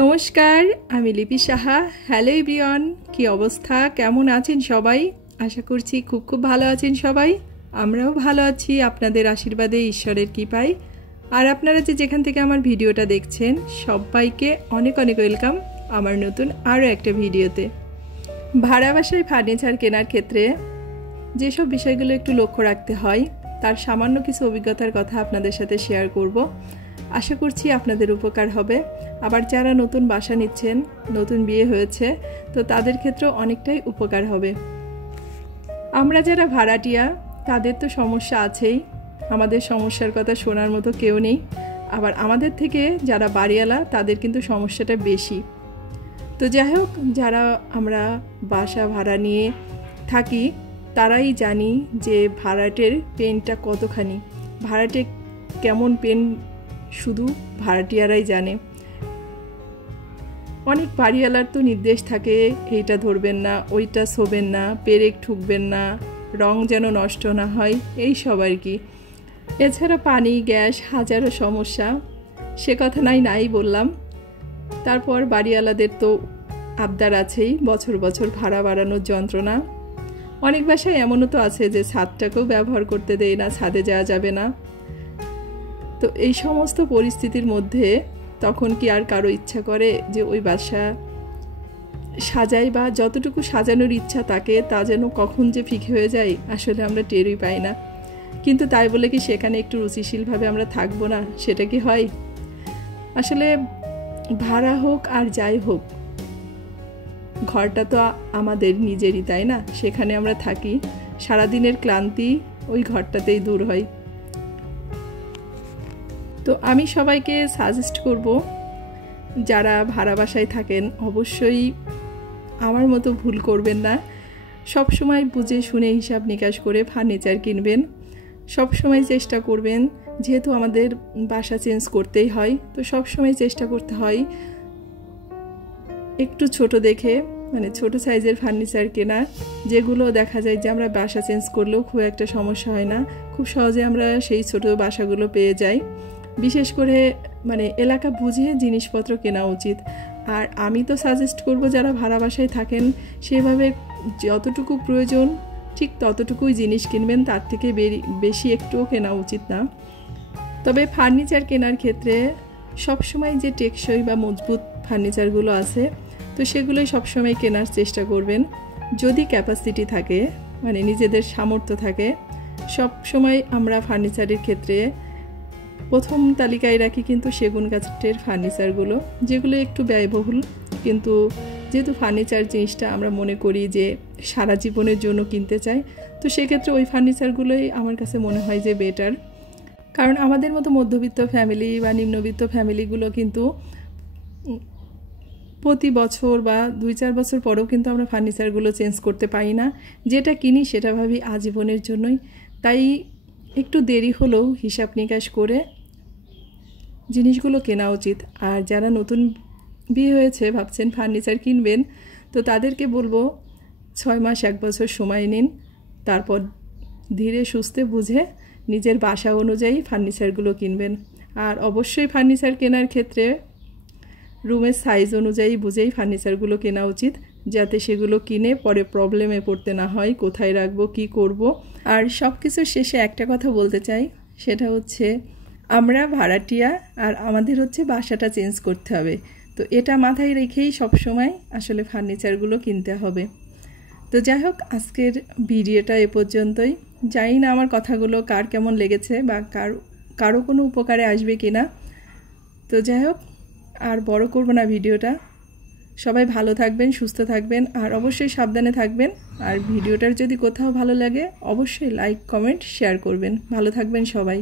নমস্কার, আমি লিপি সাহা। হ্যালো এভরিওয়ান, কি অবস্থা, কেমন আছেন সবাই? আশা করছি খুব ভালো আছেন সবাই। আমরাও ভালো আছি আপনাদের আশীর্বাদে, ঈশ্বরের কৃপায়। আর আপনারা যেখান থেকে আমার ভিডিওটা দেখছেন সবাইকে অনেক ওয়েলকাম আমার নতুন আরও একটা ভিডিওতে। ভাড়া বাসায় ফার্নিচার কেনার ক্ষেত্রে যেসব বিষয়গুলো একটু লক্ষ্য রাখতে হয় তার সামান্য কিছু অভিজ্ঞতার কথা আপনাদের সাথে শেয়ার করব। আশা করছি আপনাদের উপকার হবে। আবার যারা নতুন বাসা নিচ্ছেন, নতুন বিয়ে হয়েছে, তো তাদের ক্ষেত্রেও অনেকটাই উপকার হবে। আমরা যারা ভাড়াটিয়া তাদের তো সমস্যা আছেই, আমাদের সমস্যার কথা শোনার মতো কেউ নেই। আবার আমাদের থেকে যারা বাড়িওয়ালা তাদের কিন্তু সমস্যাটা বেশি। তো যাই হোক, যারা আমরা বাসা ভাড়া নিয়ে থাকি তারাই জানি যে ভাড়াটের পেনটা কতখানি, ভাড়াটে কেমন পেন শুধু ভাড়াটিয়ারাই জানে। অনেক বাড়িওয়ালার তো নির্দেশ থাকে, এইটা ধরবেন না, ওইটা শোবেন না, পেরেক ঠুকবেন না, রং যেন নষ্ট না হয়, এই সব আর কি। এছাড়া পানি, গ্যাস, হাজারো সমস্যা, সে কথা নাই বললাম। তারপর বাড়িওয়ালাদের তো আবদার আছেই, বছর বছর ভাড়া বাড়ানোর যন্ত্রণা। অনেক বাসায় এমনও তো আছে যে ছাদটাকেও ব্যবহার করতে দেয় না, ছাদে যাওয়া যাবে না। তো এই সমস্ত পরিস্থিতির মধ্যে তখন কি আর কারো ইচ্ছা করে যে ওই বাসা সাজাই, বা যতটুকু সাজানোর ইচ্ছা তাকে তা যেন কখন যে ফিকে হয়ে যায় আসলে আমরা টেরই পাই না। কিন্তু তাই বলে কি সেখানে একটু রুচিশীলভাবে আমরা থাকবো না? সেটা কি হয়? আসলে ভাড়া হোক আর যাই হোক, ঘরটা তো আমাদের নিজেরই, তাই না? সেখানে আমরা থাকি, সারাদিনের ক্লান্তি ওই ঘরটাতেই দূর হয়। তো আমি সবাইকে সাজেস্ট করব, যারা ভাড়া বাসায় থাকেন অবশ্যই আমার মতো ভুল করবেন না। সব সময় বুঝে শুনে হিসাব নিকাশ করে ফার্নিচার কিনবেন। সব সময় চেষ্টা করবেন, যেহেতু আমাদের বাসা চেঞ্জ করতেই হয়, তো সব সময় চেষ্টা করতে হয় একটু ছোট দেখে, মানে ছোট সাইজের ফার্নিচার কেনা, যেগুলো দেখা যায় যে আমরা বাসা চেঞ্জ করলেও খুব একটা সমস্যা হয় না, খুব সহজে আমরা সেই ছোট বাসাগুলো পেয়ে যাই। বিশেষ করে মানে এলাকা বুঝে জিনিসপত্র কেনা উচিত। আর আমি তো সাজেস্ট করব, যারা ভাড়া বাসায় থাকেন সেভাবে যতটুকু প্রয়োজন ঠিক ততটুকুই জিনিস কিনবেন, তার থেকে বেশি একটুও কেনা উচিত না। তবে ফার্নিচার কেনার ক্ষেত্রে সবসময় যে টেকসই বা মজবুত ফার্নিচারগুলো আছে তো সেগুলোই সবসময় কেনার চেষ্টা করবেন। যদি ক্যাপাসিটি থাকে, মানে নিজেদের সামর্থ্য থাকে, সব সময় আমরা ফার্নিচারের ক্ষেত্রে প্রথম তালিকায় রাখি কিন্তু সেগুন কাঠের ফার্নিচারগুলো, যেগুলো একটু ব্যয়বহুল, কিন্তু যেহেতু ফার্নিচার জিনিসটা আমরা মনে করি যে সারা জীবনের জন্য কিনতে চাই, তো সেক্ষেত্রে ওই ফার্নিচারগুলোই আমার কাছে মনে হয় যে বেটার। কারণ আমাদের মতো মধ্যবিত্ত ফ্যামিলি বা নিম্নবিত্ত ফ্যামিলিগুলো কিন্তু প্রতি বছর বা 2-4 বছর পরেও কিন্তু আমরা ফার্নিচারগুলো চেঞ্জ করতে পারি না। যেটা কিনি সেটা ভাবি আজীবনের জন্যই। তাই একটু দেরি হলেও হিসাব নিকাশ করে জিনিসগুলো কেনা উচিত। আর যারা নতুন বিয়ে হয়েছে ভাবছেন ফার্নিচার কিনবেন, তো তাদেরকে বলবো 6 মাস 1 বছর সময় নিন, তারপর ধীরে সুস্থে বুঝে নিজের বাসা অনুযায়ী ফার্নিচারগুলো কিনবেন। আর অবশ্যই ফার্নিচার কেনার ক্ষেত্রে রুমের সাইজ অনুযায়ী বুঝেই ফার্নিচারগুলো কেনা উচিত, যাতে সেগুলো কিনে পরে প্রবলেমে পড়তে না হয়, কোথায় রাখবো, কি করব। আর সব কিছুর শেষে একটা কথা বলতে চাই, সেটা হচ্ছে আমরা ভাড়াটিয়া আর আমাদের হচ্ছে বাসাটা চেঞ্জ করতে হবে। তো এটা মাথায় রেখেই সবসময় আসলে ফার্নিচারগুলো কিনতে হবে। তো যাই হোক, আজকের ভিডিওটা এ পর্যন্তই। জানি না আমার কথাগুলো কার কেমন লেগেছে বা কারো কোনো উপকারে আসবে কি না। তো যাই হোক, আর বড় করব না ভিডিওটা। সবাই ভালো থাকবেন, সুস্থ থাকবেন, আর অবশ্যই সাবধানে থাকবেন। আর ভিডিওটার যদি কোথাও ভালো লাগে অবশ্যই লাইক, কমেন্ট, শেয়ার করবেন। ভালো থাকবেন সবাই।